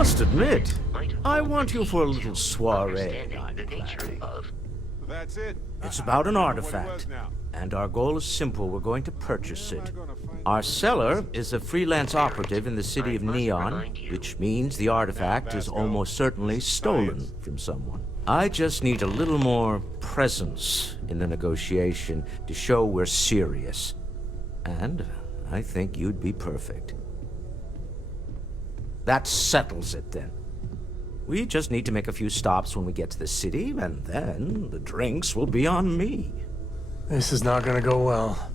must admit, I want you for a little soiree I'm planning. That's it. It's about an artifact, and our goal is simple. We're going to purchase it. Our seller is a freelance operative in the city of Neon, which means the artifact is almost certainly stolen from someone. I just need a little more presence in the negotiation to show we're serious. And I think you'd be perfect. That settles it then. We just need to make a few stops when we get to the city, and then the drinks will be on me. This is not gonna go well.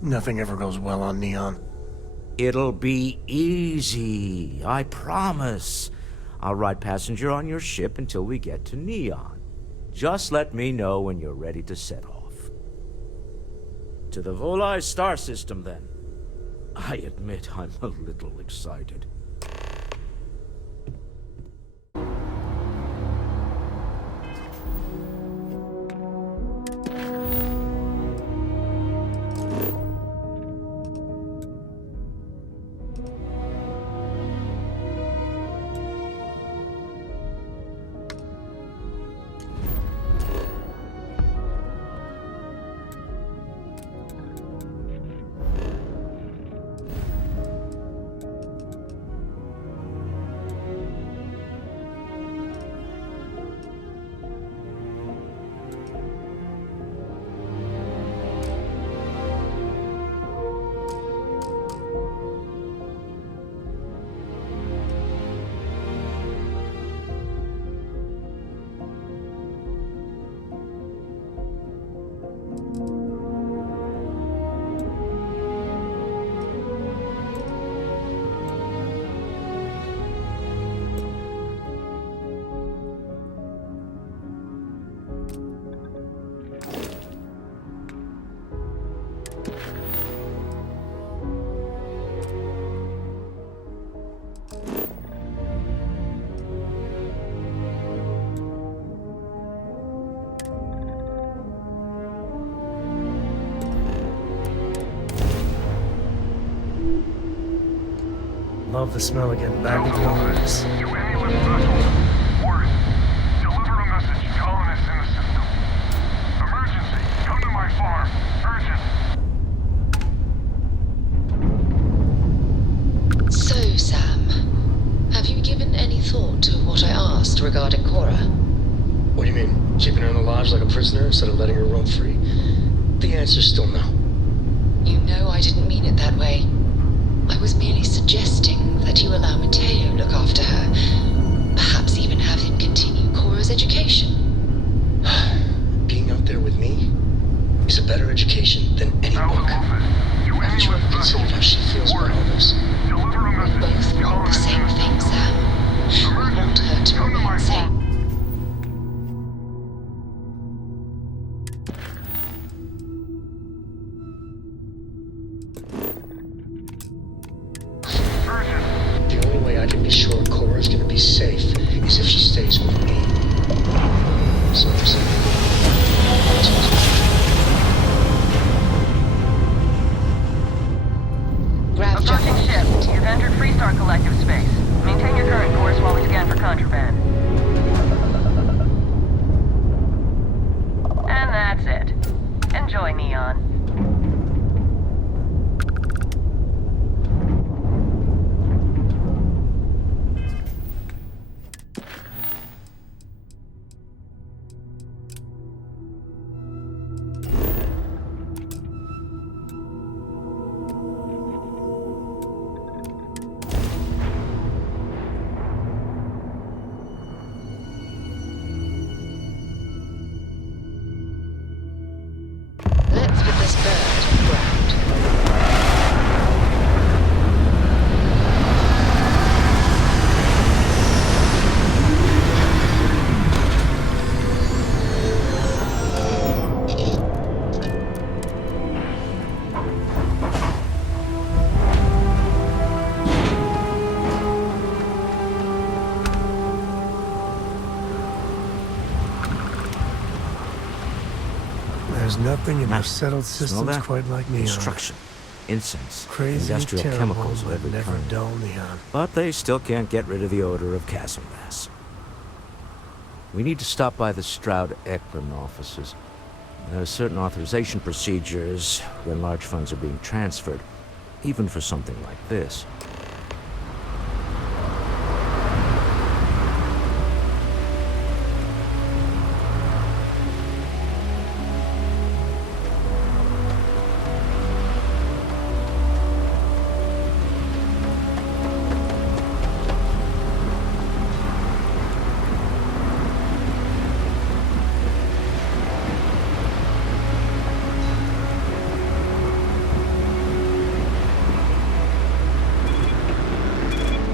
Nothing ever goes well on Neon. It'll be easy, I promise. I'll ride passenger on your ship until we get to Neon. Just let me know when you're ready to set off. To the Volai star system, then. I admit I'm a little excited. Love the smell of getting back into the office. You alien vessels. Word. Deliver a message. Colonists in the system. Emergency. Come to my farm. Urgent. So, Sam, have you given any thought to what I asked regarding Cora? What do you mean? Keeping her in the lodge like a prisoner instead of letting her roam free? The answer's still no. You know I didn't mean it that way. I was merely suggesting that you allow Mateo look after her. Perhaps even have him continue Cora's education. Being out there with me is a better education than any Alpha book. Office. You Haven't you alien ever considered how she feels about all this? Deliver a We message. both want the same thing, Sam. We want her to Come to my remain safe. farm. Urgent. The only way I can be sure Cora's gonna be safe is if she stays with me. So listen. Grab Approaching ship. You've entered Freestar Collective space. Maintain your current course while we scan for contraband. And that's it. Enjoy, Neon. Let's put this bird on the ground. There's nothing in Now, our settled smell systems that? quite like Neon. Construction. incense, Crazy, industrial terrible, chemicals of every never kind. dull neon. But they still can't get rid of the odor of castle gas. We need to stop by the Stroud-Eklund offices. There are certain authorization procedures when large funds are being transferred, even for something like this.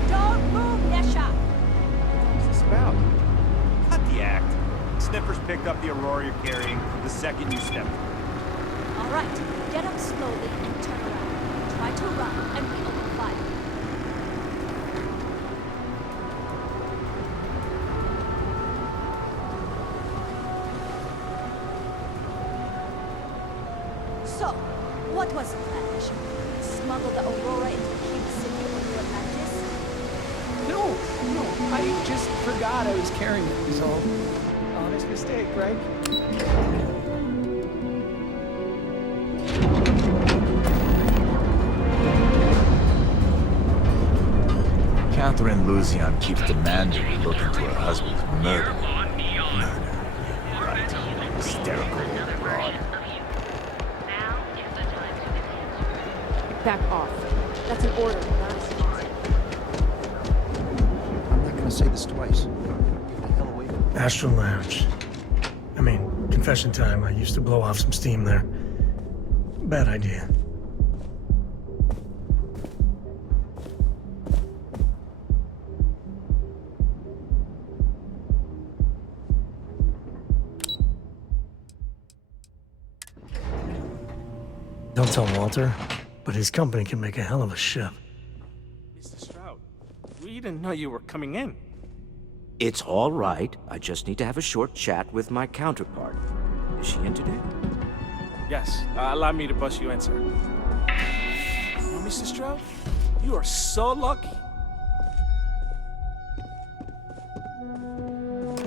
Don't move, Nesha! What's this about? Cut the act. Sniffers picked up the Aurora you're carrying the second you stepped. All right, get up slowly and turn around. Try to run and we open fire. So, what was the plan, Nesha? Smuggle the Aurora into the King City on your Atlantis? No, I just forgot I was carrying it, was all. Honest mistake, right? Catherine Luzian keeps demanding we look into her husband's murder. Right. Hysterical broad. Back off. That's an order, not a suggestion. I'm not gonna say this twice. Get the hell away from me. Astral Lounge. I mean, confession time, I used to blow off some steam there. Bad idea. Don't tell Walter, but his company can make a hell of a ship. Mr. Stroud, we didn't know you were coming in. It's all right. I just need to have a short chat with my counterpart. Is she in today? Yes, allow me to bust you in, sir. You know, Mr. Stroud, you are so lucky.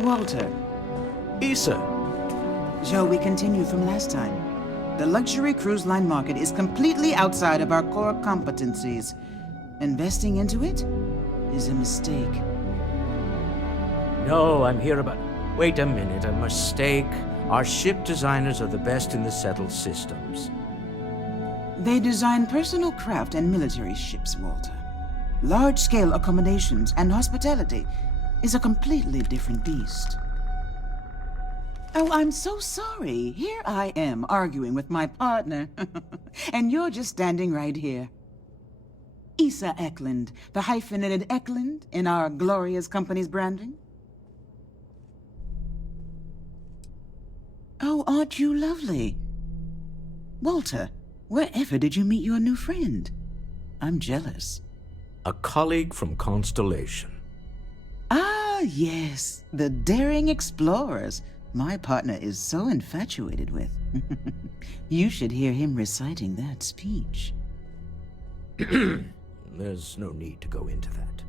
Walter, Issa! shall we continue from last time? The luxury cruise line market is completely outside of our core competencies. Investing into it is a mistake. No, I'm here about... Wait a minute, a mistake. Our ship designers are the best in the settled systems. They design personal craft and military ships, Walter. Large-scale accommodations and hospitality is a completely different beast. Oh, I'm so sorry. Here I am arguing with my partner. And you're just standing right here. Issa Eklund, the hyphenated Eklund in our glorious company's branding. Oh, aren't you lovely? Walter, wherever did you meet your new friend? I'm jealous. A colleague from Constellation. Ah, yes, the daring explorers my partner is so infatuated with. You should hear him reciting that speech. There's no need to go into that.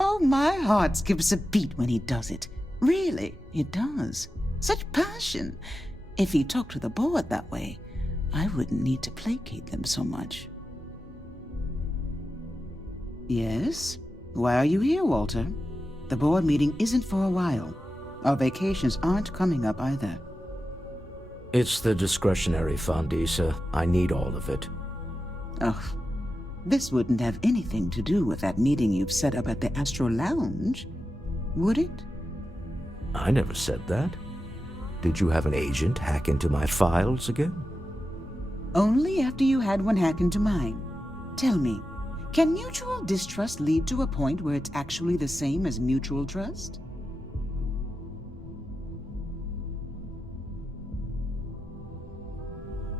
Oh, my heart skips a beat when he does it. Really, it does. Such passion. If he talked to the board that way, I wouldn't need to placate them so much. Yes? Why are you here, Walter? The board meeting isn't for a while. Our vacations aren't coming up either. It's the discretionary fund, Issa. I need all of it. Oh, this wouldn't have anything to do with that meeting you've set up at the Astro Lounge, would it? I never said that. Did you have an agent hack into my files again? Only after you had one hack into mine. Tell me, can mutual distrust lead to a point where it's actually the same as mutual trust?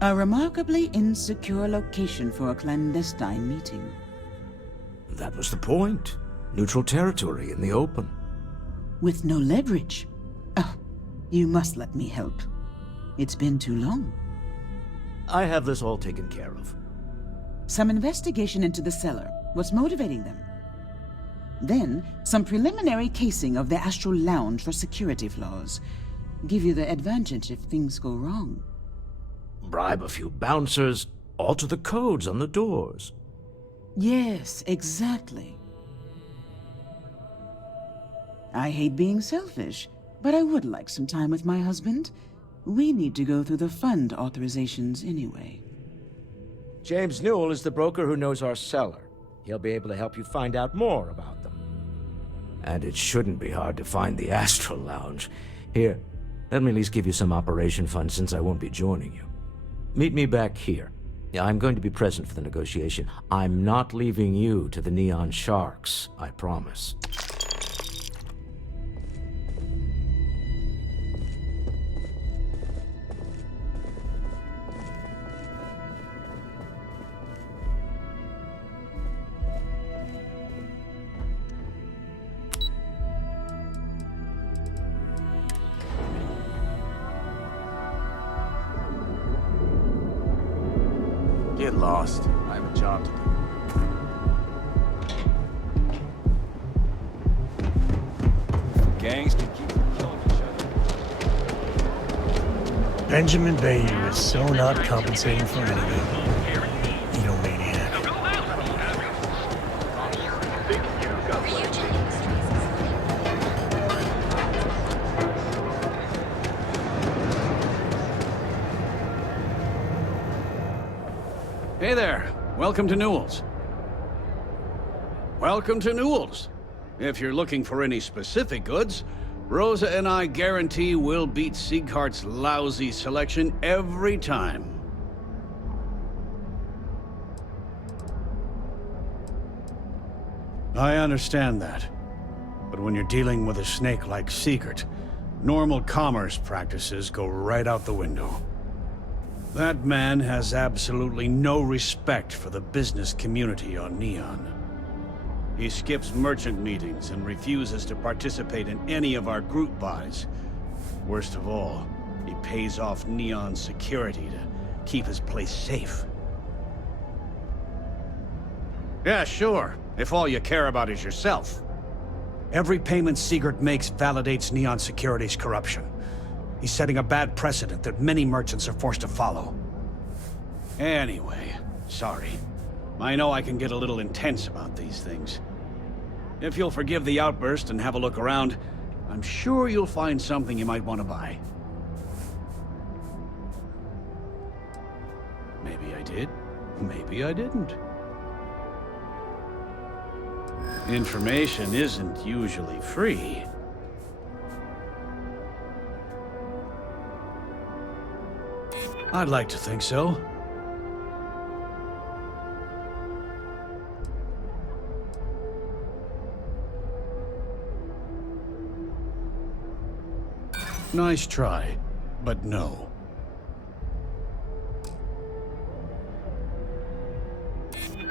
A remarkably insecure location for a clandestine meeting. That was the point. Neutral territory in the open. With no leverage. Oh, you must let me help. It's been too long. I have this all taken care of. Some investigation into the cellar. What's motivating them? Then, some preliminary casing of the Astral Lounge for security flaws. Give you the advantage if things go wrong. Bribe a few bouncers, alter the codes on the doors. Yes, exactly. I hate being selfish, but I would like some time with my husband. We need to go through the fund authorizations anyway. James Newell is the broker who knows our cellar. He'll be able to help you find out more about them. And it shouldn't be hard to find the Astral Lounge. Here, let me at least give you some operation funds since I won't be joining you. Meet me back here. I'm going to be present for the negotiation. I'm not leaving you to the Neon Sharks, I promise. Get lost. I have a job to do. Gangs can keep killing each other. Benjamin Bayou is so not compensating for anything. Edomaniac. Hey there. Welcome to Newell's. Welcome to Newell's. If you're looking for any specific goods, Rosa and I guarantee we'll beat Sieghart's lousy selection every time. I understand that. But when you're dealing with a snake like Siegert, normal commerce practices go right out the window. That man has absolutely no respect for the business community on Neon. He skips merchant meetings and refuses to participate in any of our group buys. Worst of all, he pays off Neon's security to keep his place safe. Yeah, sure, if all you care about is yourself. Every payment Siegert makes validates Neon Security's corruption. He's setting a bad precedent that many merchants are forced to follow. Anyway, sorry. I know I can get a little intense about these things. If you'll forgive the outburst and have a look around, I'm sure you'll find something you might want to buy. Maybe I did, maybe I didn't. Information isn't usually free. I'd like to think so. Nice try, but no.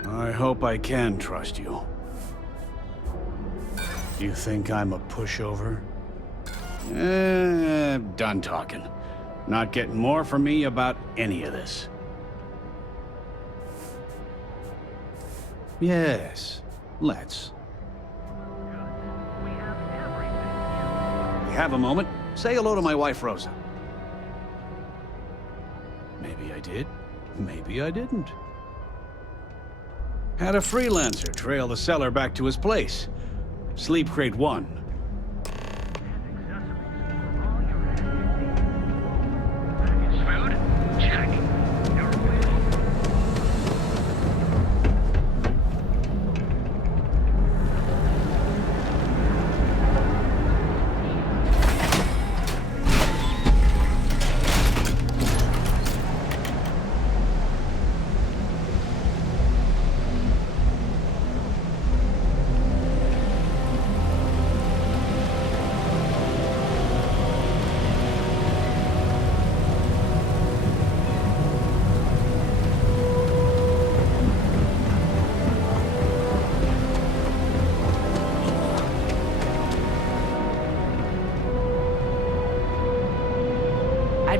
I hope I can trust you. You think I'm a pushover? Done talking. Not getting more from me about any of this. Yes, let's. We have a moment. Say hello to my wife, Rosa. Maybe I did, maybe I didn't. Had a freelancer trail the seller back to his place. Sleep Crate 1.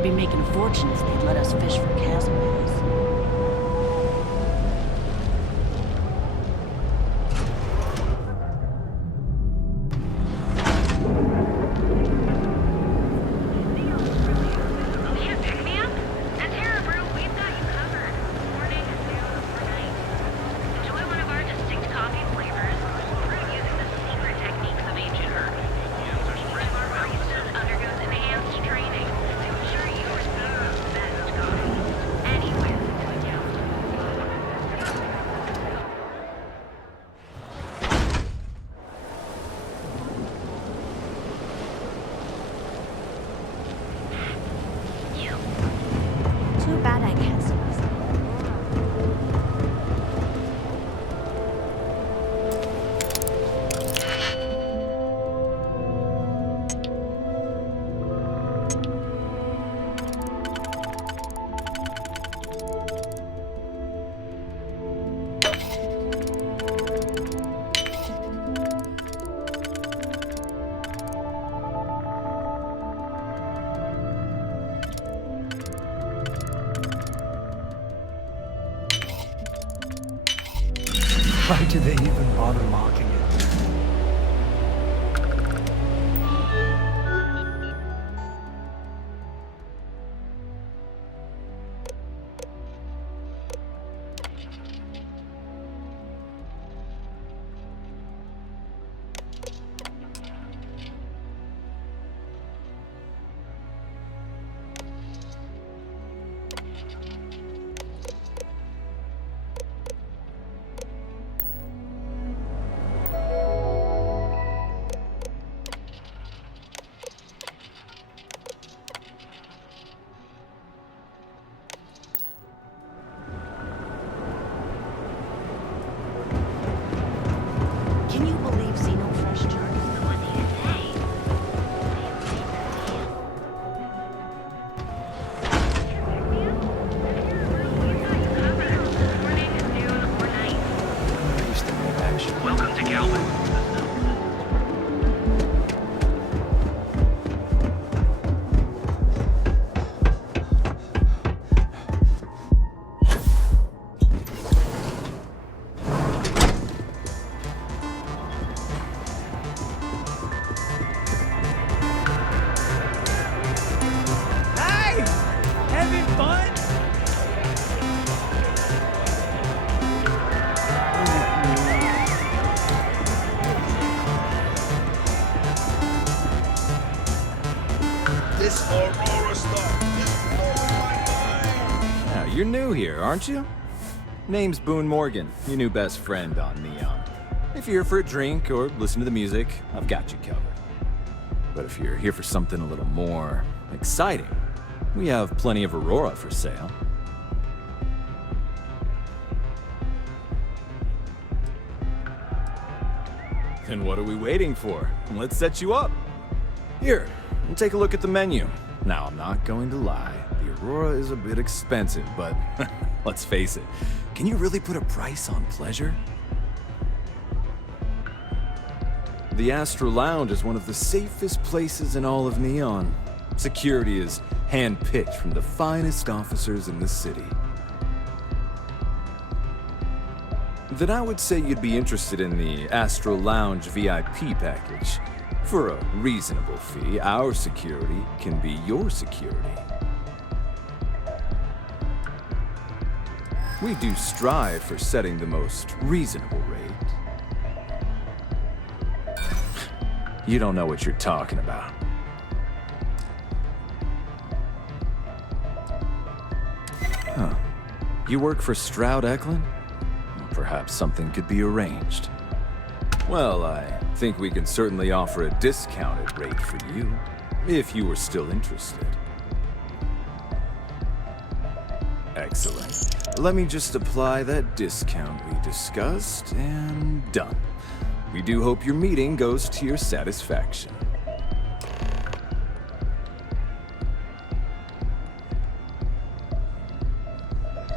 be making a fortune if they'd let us fish for chasm whales. Too bad I can't see myself. Why do they even bother mocking it? Can you believe Xeno Fresh Jerk is the one needed today? Welcome to Galvin. Hey! Having fun? This Aurora stuff is blowing my mind. Now, you're new here, aren't you? Name's Boone Morgan, your new best friend on Neon. If you're here for a drink or listen to the music, I've got you covered. But if you're here for something a little more exciting, we have plenty of Aurora for sale. Then what are we waiting for? Let's set you up. Here, take a look at the menu. Now, I'm not going to lie. The Aurora is a bit expensive, but let's face it. Can you really put a price on pleasure? The Astro Lounge is one of the safest places in all of Neon. Security is hand-picked from the finest officers in the city. Then I would say you'd be interested in the Astro Lounge VIP package. For a reasonable fee, our security can be your security. We do strive for setting the most reasonable rate. You don't know what you're talking about. Huh. You work for Stroud Eklund? Perhaps something could be arranged. Well, I think we can certainly offer a discounted rate for you, if you were still interested. Excellent. Let me just apply that discount we discussed, and done. We do hope your meeting goes to your satisfaction.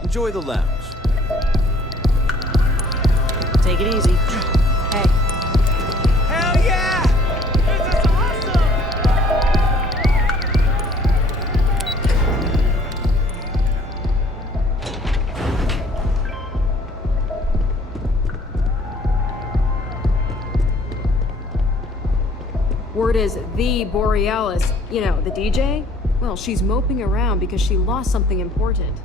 Enjoy the lounge. Take it easy. Hey. Hell yeah! This is awesome! Word is the Borealis, you know, the DJ? Well, she's moping around because she lost something important.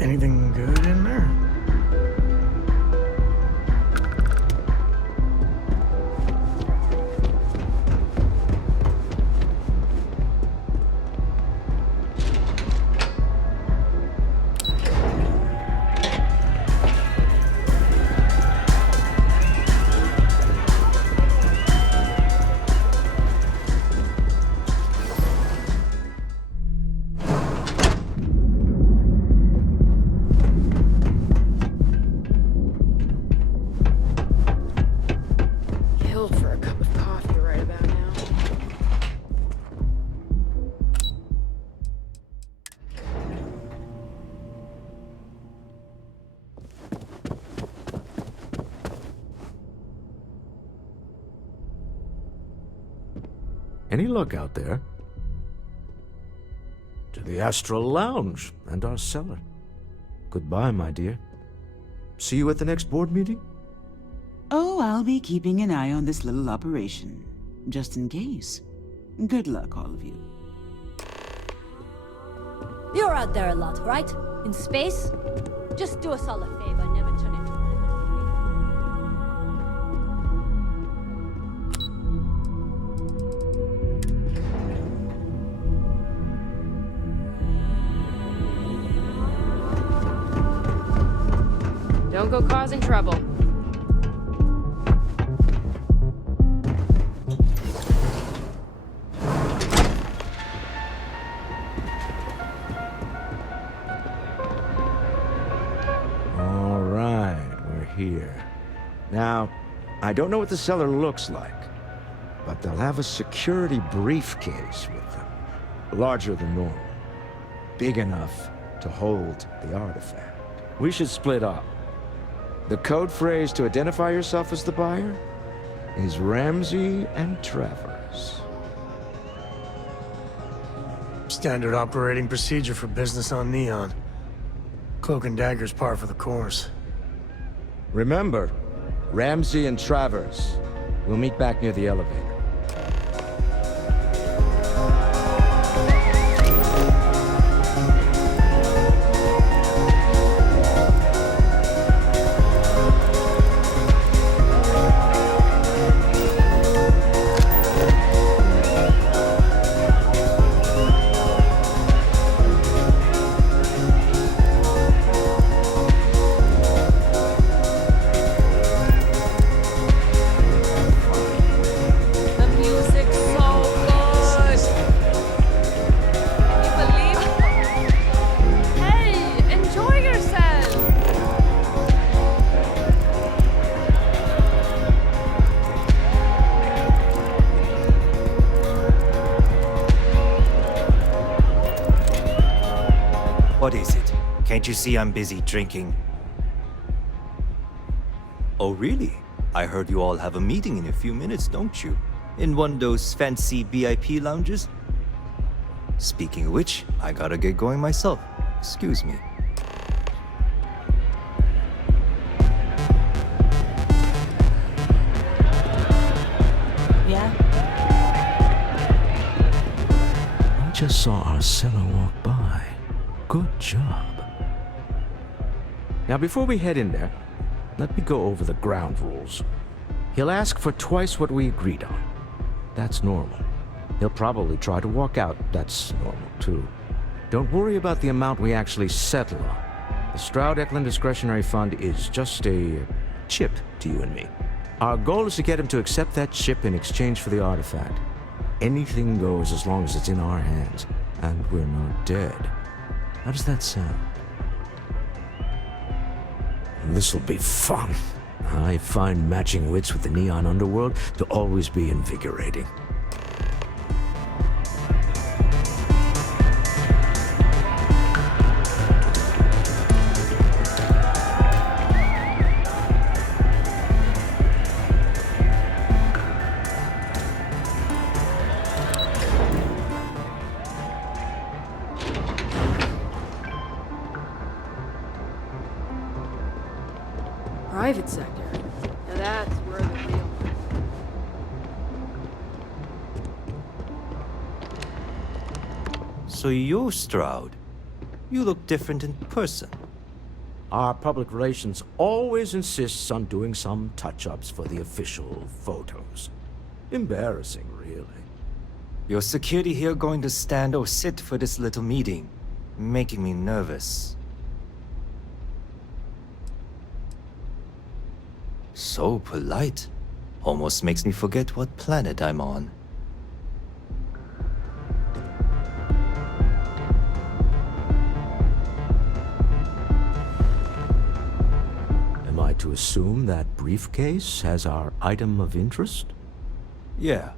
Anything good in there? Killed for a cup of coffee right about now. Any luck out there? To the Astral Lounge and our cellar. Goodbye, my dear. See you at the next board meeting? Oh, I'll be keeping an eye on this little operation, just in case. Good luck, all of you. You're out there a lot, right? In space? Just do us all a favor and never turn into one of these. Don't go causing trouble. All right, we're here. Now, I don't know what the cellar looks like, but they'll have a security briefcase with them. Larger than normal. Big enough to hold the artifact. We should split up. The code phrase to identify yourself as the buyer is Ramsey and Travers. Standard operating procedure for business on Neon. Cloak and dagger's par for the course. Remember, Ramsey and Travers. We'll meet back near the elevator. What is it? Can't you see I'm busy drinking? Oh, really? I heard you all have a meeting in a few minutes, don't you? In one of those fancy VIP lounges? Speaking of which, I gotta get going myself. Excuse me. Yeah? I just saw our seller walk by. Good job. Now, before we head in there, let me go over the ground rules. He'll ask for twice what we agreed on. That's normal. He'll probably try to walk out. That's normal, too. Don't worry about the amount we actually settle on. The Stroud-Eklund Discretionary Fund is just a chip to you and me. Our goal is to get him to accept that chip in exchange for the artifact. Anything goes as long as it's in our hands, and we're not dead. How does that sound? This'll be fun. I find matching wits with the Neon Underworld to always be invigorating. Private sector. Now that's where the real... So you're Stroud. You look different in person. Our public relations always insists on doing some touch-ups for the official photos. Embarrassing, really. Your security here going to stand or sit for this little meeting, making me nervous. So polite. Almost makes me forget what planet I'm on. Am I to assume that briefcase has our item of interest? Yeah,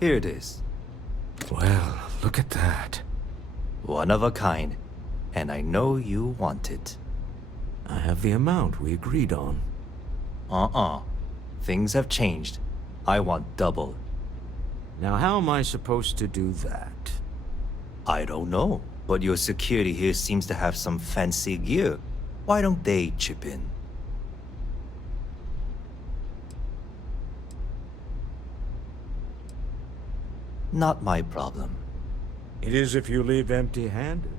here it is. Well, look at that. One of a kind, and I know you want it. I have the amount we agreed on. Things have changed. I want double. Now, how am I supposed to do that? I don't know, but your security here seems to have some fancy gear. Why don't they chip in? Not my problem. It is if you leave empty-handed.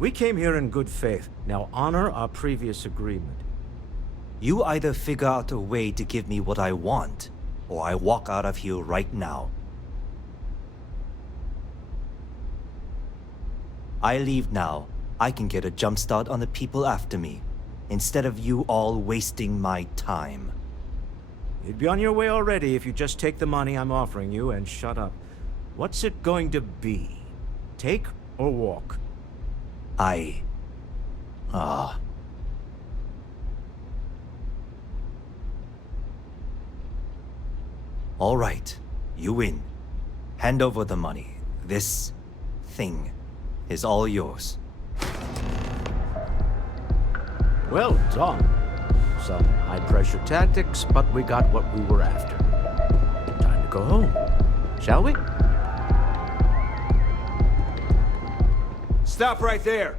We came here in good faith. Now honor our previous agreement. You either figure out a way to give me what I want, or I walk out of here right now. I leave now. I can get a jump start on the people after me, instead of you all wasting my time. You'd be on your way already if you just take the money I'm offering you and shut up. What's it going to be? Take or walk? All right, you win. Hand over the money. This thing is all yours. Well done. Some high-pressure tactics, but we got what we were after. Time to go home, shall we? Stop right there.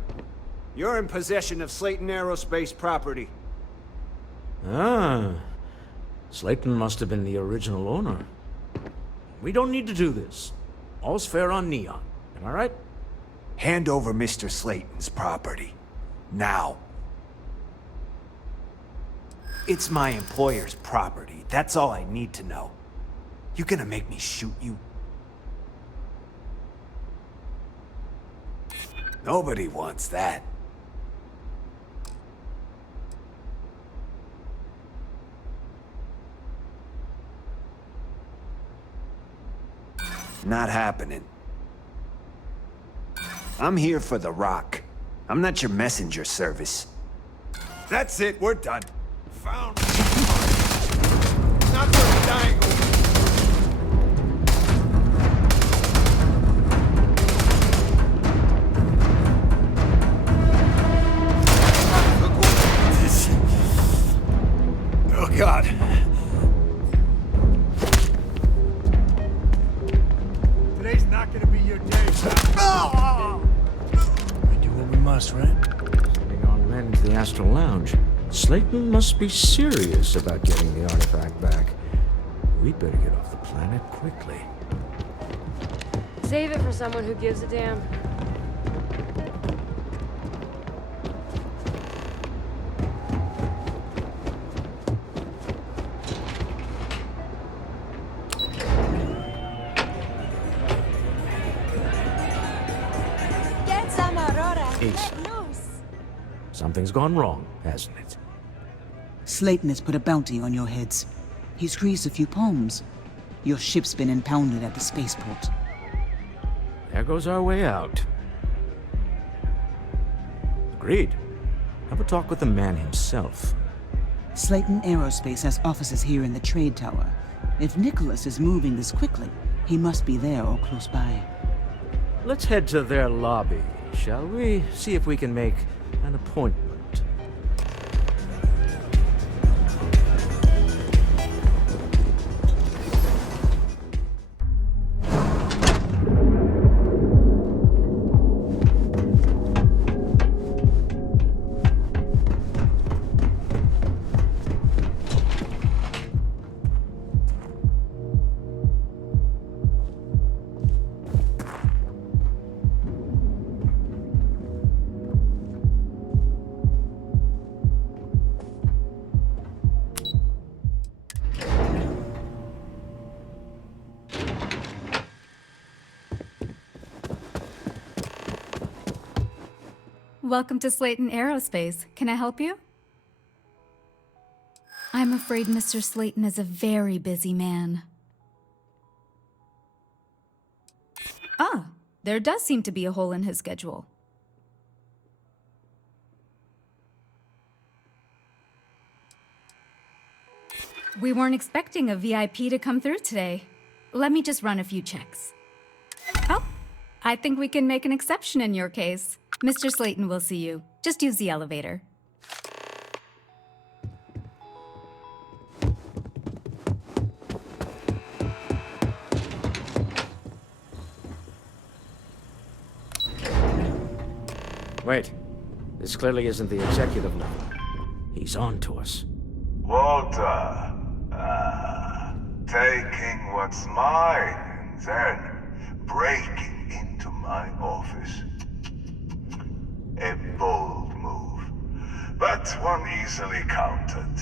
You're in possession of Slayton Aerospace property. Ah. Slayton must have been the original owner. We don't need to do this. All's fair on Neon. Am I right? Hand over Mr. Slayton's property. Now. It's my employer's property. That's all I need to know. You gonna make me shoot you? Nobody wants that. Not happening. I'm here for the rock. I'm not your messenger service. That's it, we're done. Found. Not for dying. must, right? Sending our men into the Astral Lounge. Slayton must be serious about getting the artifact back. We'd better get off the planet quickly. Save it for someone who gives a damn. Get some Aurora. Ace. Let loose. Something's gone wrong, hasn't it? Slayton has put a bounty on your heads. He's greased a few palms. Your ship's been impounded at the spaceport. There goes our way out. Agreed. Have a talk with the man himself. Slayton Aerospace has offices here in the trade tower. If Nicholas is moving this quickly, he must be there or close by. Let's head to their lobby, shall we? See if we can make an appointment. Welcome to Slayton Aerospace. Can I help you? I'm afraid Mr. Slayton is a very busy man. Ah, there does seem to be a hole in his schedule. We weren't expecting a VIP to come through today. Let me just run a few checks. Oh, I think we can make an exception in your case. Mr. Slayton will see you. Just use the elevator. Wait. This clearly isn't the executive level. He's on to us. Walter. Taking what's mine, then breaking into my office. A bold move, but one easily countered.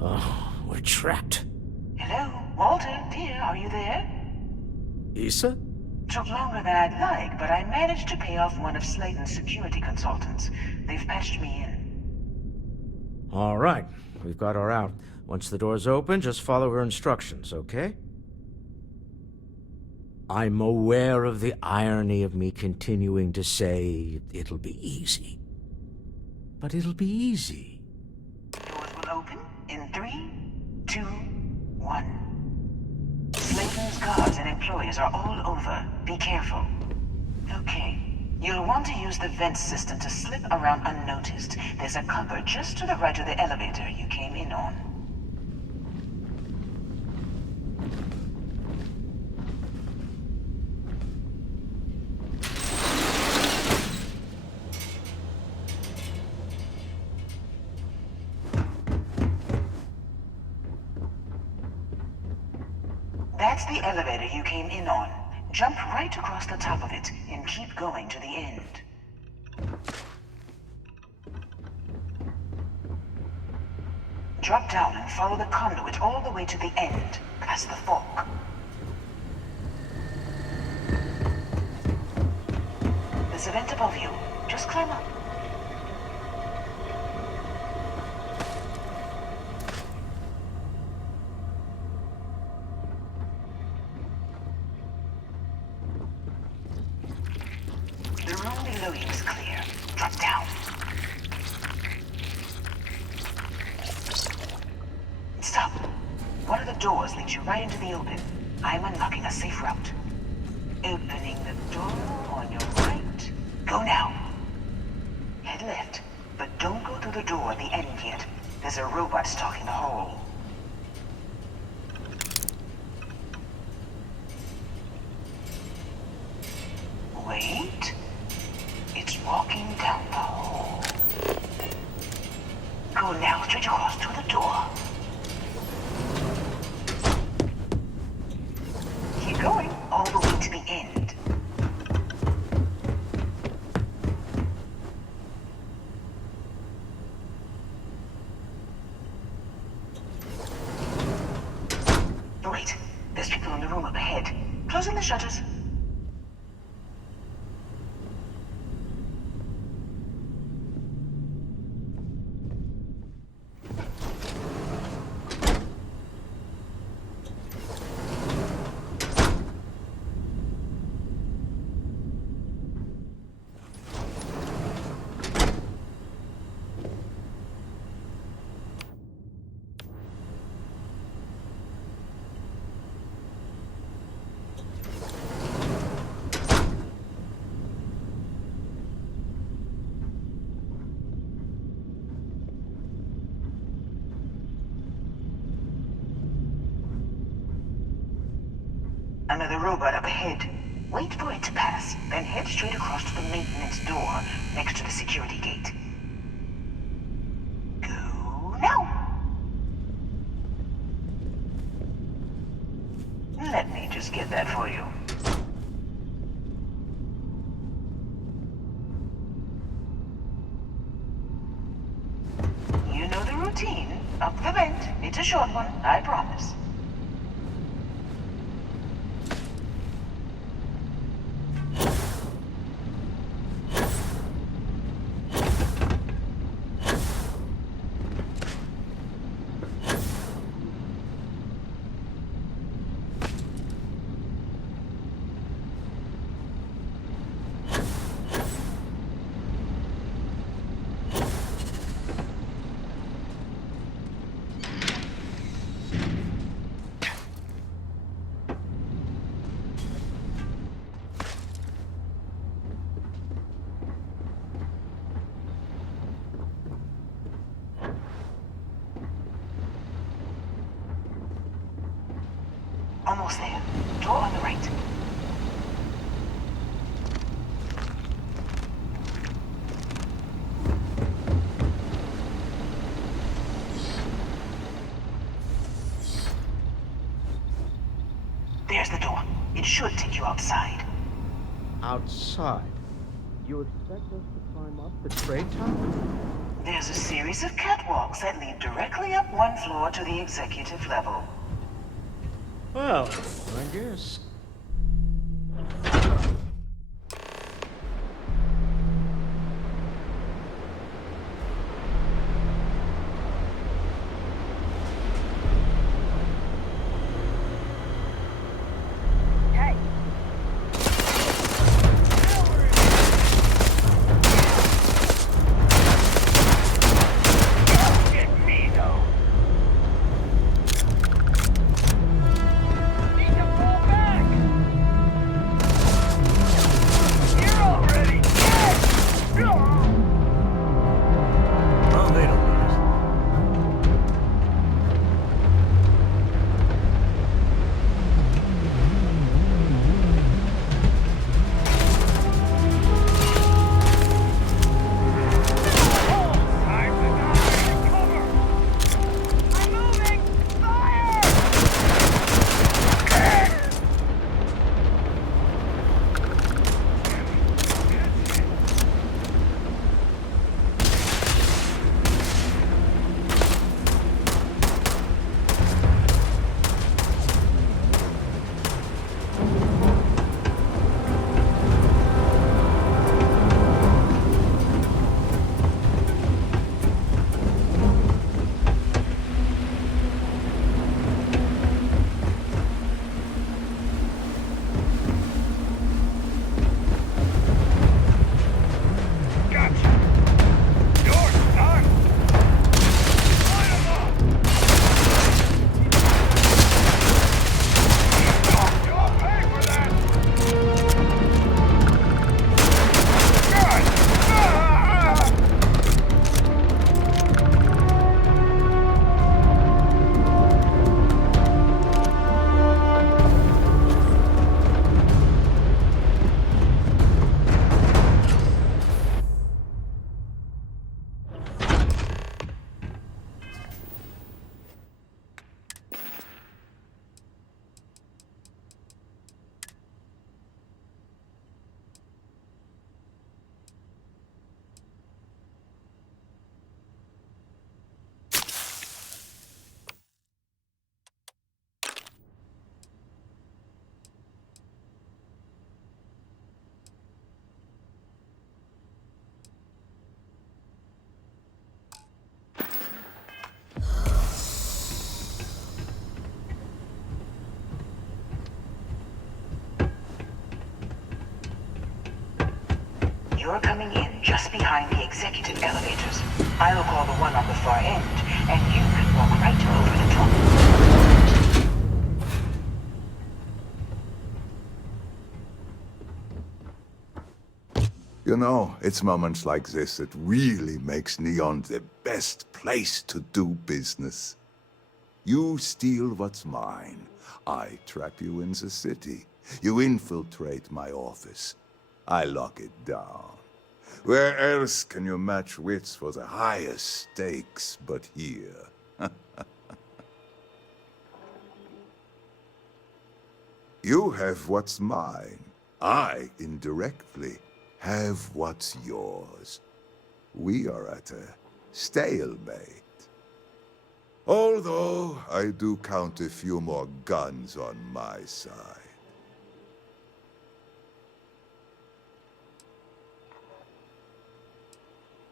Oh, we're trapped. Hello, Walter, dear, are you there? Issa? Took longer than I'd like, but I managed to pay off one of Slayton's security consultants. They've patched me in. All right, we've got her out. Once the door's open, just follow her instructions, okay? I'm aware of the irony of me continuing to say it'll be easy. But it'll be easy. Doors will open in 3, 2, 1. Slayton's guards and employees are all over. Be careful. Okay. You'll want to use the vent system to slip around unnoticed. There's a cupboard just to the right of the elevator you came in on. That's the elevator you came in on. Jump right across the top of it and keep going to the end. Drop down and follow the conduit all the way to the end, past the fork. There's a vent above you. Just climb up. The room below you is clear. Drop down. Stop. One of the doors leads you right into the open. I'm unlocking a safe route. Opening the door on your right. Go now. Head left, but don't go through the door at the end yet. There's a robot stalking the hall. Wait. It's walking down the hall. Go now, straight across to the door. Keep going, all the way to the end. Wait, there's people in the room up ahead. Closing the shutters. Another robot up ahead. Wait for it to pass, then head straight across to the maintenance door next to the security gate. Go now! Let me just get that for you. You know the routine. Up the vent. It's a short one, I promise. Almost there. Door on the right. There's the door. It should take you outside. Outside? You expect us to climb up the trade tower? There's a series of catwalks that lead directly up one floor to the executive level. Well, I guess. Need to fall back! You're coming in just behind the executive elevators. I'll call the one on the far end, and you can walk right over the top. You know, it's moments like this that really makes Neon the best place to do business. You steal what's mine. I trap you in the city. You infiltrate my office. I lock it down. Where else can you match wits for the highest stakes but here? You have what's mine. I, indirectly, have what's yours. We are at a stalemate. Although I do count a few more guns on my side.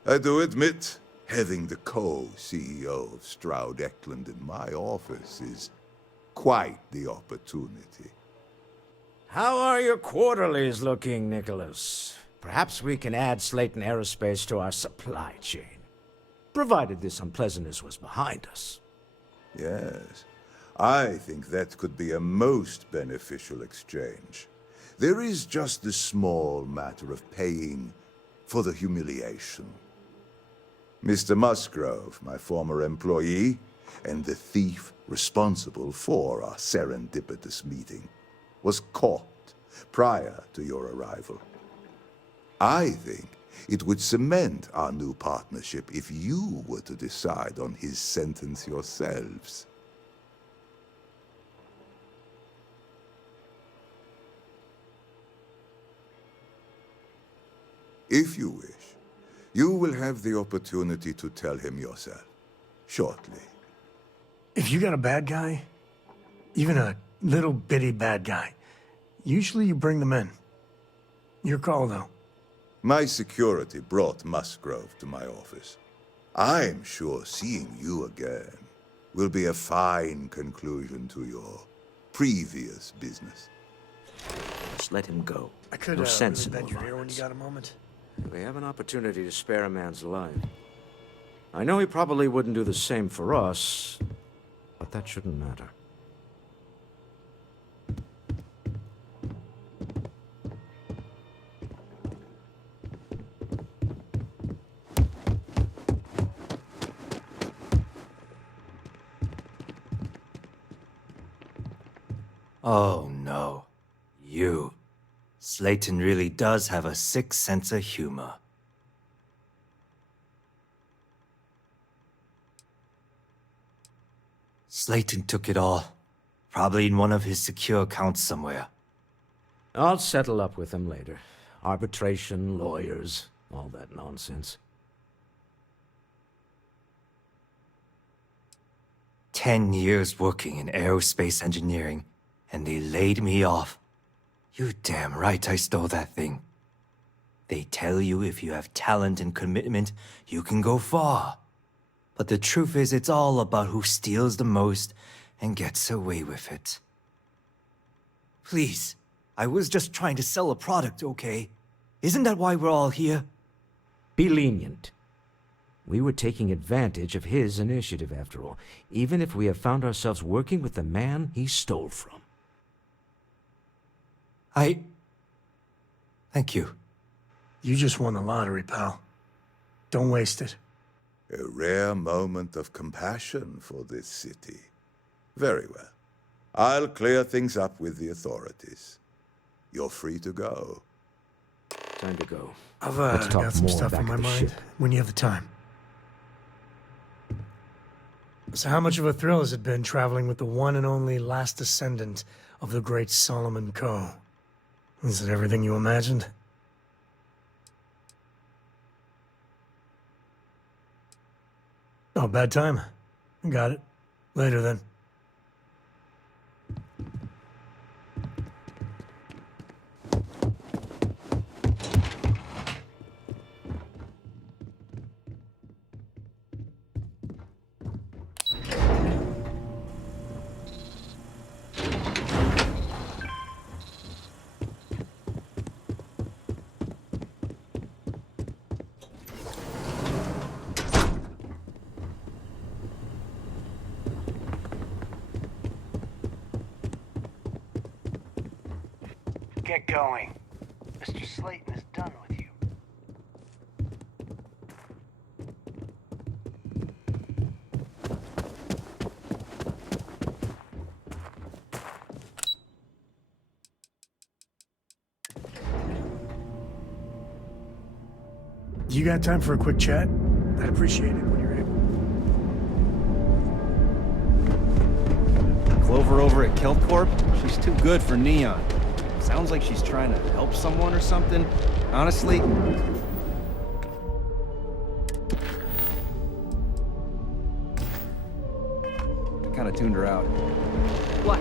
I do admit, having the co-CEO of Stroud Eklund in my office is quite the opportunity. How are your quarterlies looking, Nicholas? Perhaps we can add Slayton Aerospace to our supply chain, provided this unpleasantness was behind us. Yes, I think that could be a most beneficial exchange. There is just the small matter of paying for the humiliation. Mr. Musgrove, my former employee, and the thief responsible for our serendipitous meeting, was caught prior to your arrival. I think it would cement our new partnership if you were to decide on his sentence yourselves. If you wish, you will have the opportunity to tell him yourself, shortly. If you got a bad guy, even a little bitty bad guy, usually you bring them in. Your call, though. My security brought Musgrove to my office. I'm sure seeing you again will be a fine conclusion to your previous business. Just let him go. I could no sense in bend more your ear when you violence. got a moment. We have an opportunity to spare a man's life. I know he probably wouldn't do the same for us, but that shouldn't matter. Oh no. You. Slayton really does have a sick sense of humor. Slayton took it all. Probably in one of his secure accounts somewhere. I'll settle up with him later. Arbitration, lawyers, all that nonsense. 10 years working in aerospace engineering, and they laid me off. You damn right I stole that thing. They tell you if you have talent and commitment, you can go far. But the truth is, it's all about who steals the most and gets away with it. Please, I was just trying to sell a product, okay? Isn't that why we're all here? Be lenient. We were taking advantage of his initiative, after all, even if we have found ourselves working with the man he stole from. Thank you. You just won the lottery, pal. Don't waste it. A rare moment of compassion for this city. Very well. I'll clear things up with the authorities. You're free to go. Time to go. I've Let's talk got some more stuff back on my at the mind ship. when you have the time. So how much of a thrill has it been traveling with the one and only last descendant of the great Solomon Coe? Is it everything you imagined? Oh, bad time. Got it. Later then. Get going. Mr. Slayton is done with you. You got time for a quick chat? I'd appreciate it when you're able. Clover over at Kelp Corp? She's too good for Neon. Sounds like she's trying to help someone or something. Honestly... I kinda tuned her out. What?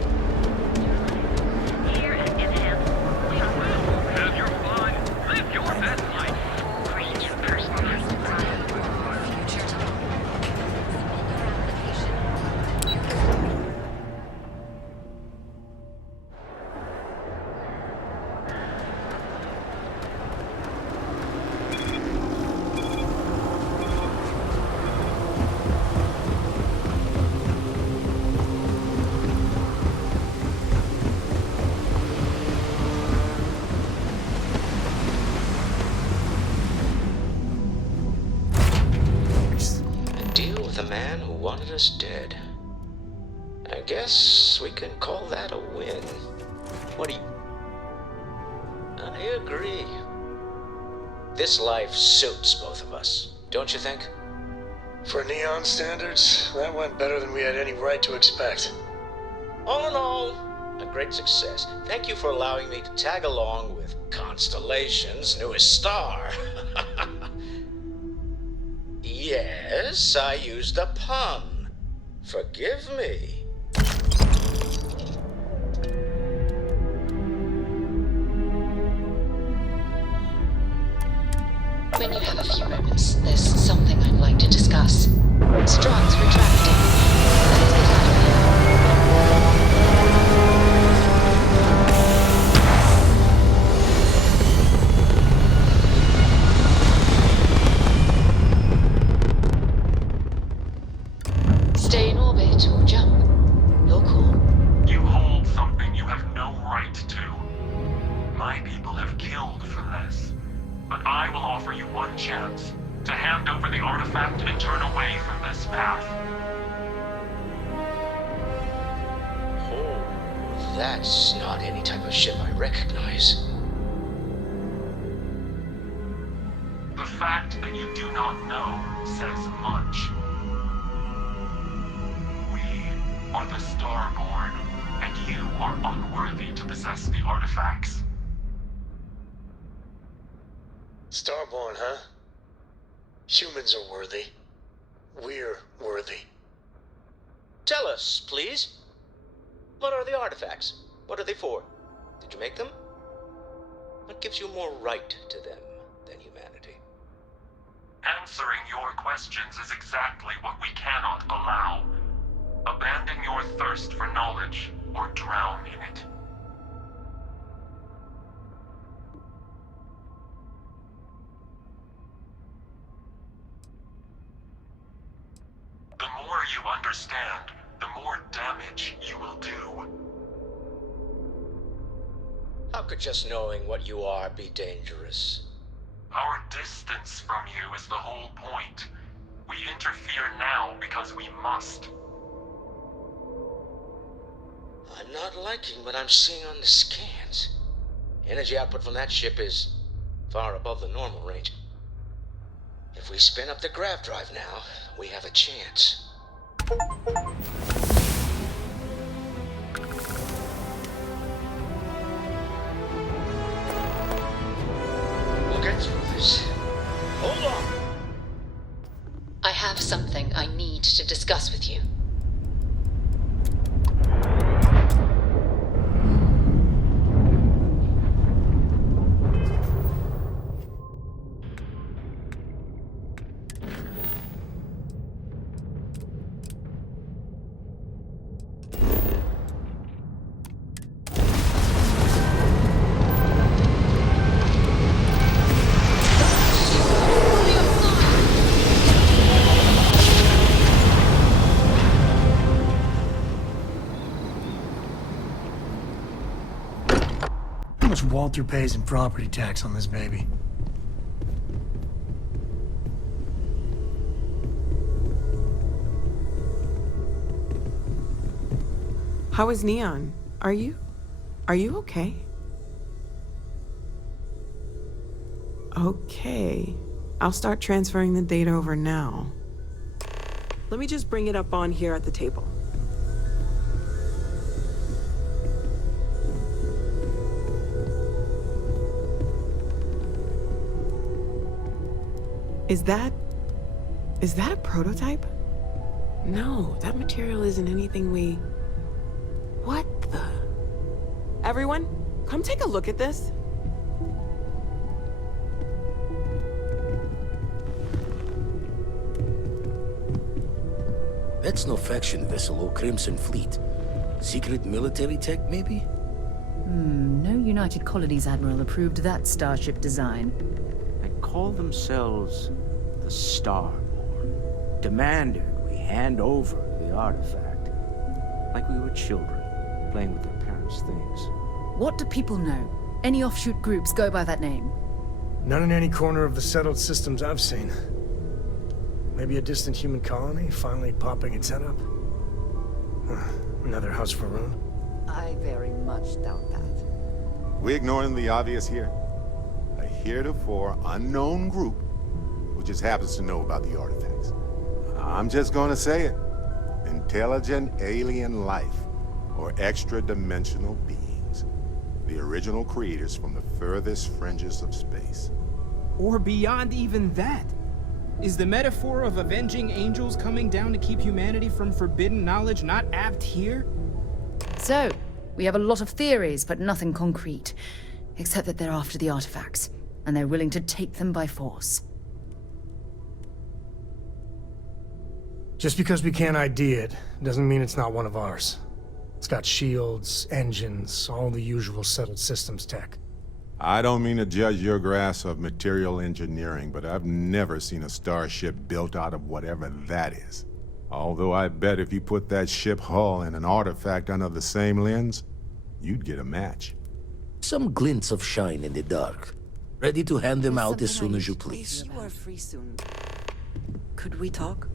The man who wanted us dead. I guess we can call that a win. What do you... I agree. This life suits both of us, don't you think? For Neon standards, that went better than we had any right to expect. All in all, a great success. Thank you for allowing me to tag along with Constellation's newest star. Yes, I used a pun. Forgive me. When you have a few moments, there's something I'd like to discuss. Strahd's retracting. Let's get out of here. Stay in orbit or jump. Your call. You hold something you have no right to. My people have killed for this. But I will offer you one chance to hand over the artifact and turn away from this path. Oh, that's not any type of ship I recognize. The fact that you do not know says much. We are the Starborn, and you are unworthy to possess the artifacts. Starborn, huh? Humans are worthy. We're worthy. Tell us, please. What are the artifacts? What are they for? Did you make them? What gives you more right to them than humanity? Answering your questions is exactly what we cannot allow. Abandon your thirst for knowledge, or drown in it. The more you understand, the more damage you will do. How could just knowing what you are be dangerous? Our distance from you is the whole point. We interfere now because we must. I'm not liking what I'm seeing on the scans. Energy output from that ship is far above the normal range. If we spin up the grav drive now, we have a chance. We'll get through this. Hold on! I have something I need to discuss with you. Walter pays in property tax on this baby. How is Neon? Are you okay? Okay. I'll start transferring the data over now. Let me just bring it up on here at the table. Is that a prototype? No, that material isn't anything we... What the... Everyone, come take a look at this. That's no faction vessel or Crimson Fleet. Secret military tech, maybe? No United Colonies Admiral approved that starship design. They call themselves the Starborn, demanded we hand over the artifact. Like we were children, playing with their parents' things. What do people know? Any offshoot groups go by that name? None in any corner of the settled systems I've seen. Maybe a distant human colony finally popping its head up? Another house for Rune? I very much doubt that. We ignoring the obvious here? A heretofore unknown group who just happens to know about the artifacts. I'm just gonna say it. Intelligent alien life, or extra-dimensional beings. The original creators from the furthest fringes of space. Or beyond even that. Is the metaphor of avenging angels coming down to keep humanity from forbidden knowledge not apt here? So, we have a lot of theories, but nothing concrete. Except that they're after the artifacts, and they're willing to take them by force. Just because we can't ID it, doesn't mean it's not one of ours. It's got shields, engines, all the usual settled systems tech. I don't mean to judge your grasp of material engineering, but I've never seen a starship built out of whatever that is. Although I bet if you put that ship hull and an artifact under the same lens, you'd get a match. Some glints of shine in the dark. Ready to hand them out as soon as you please. You are free soon. Could we talk?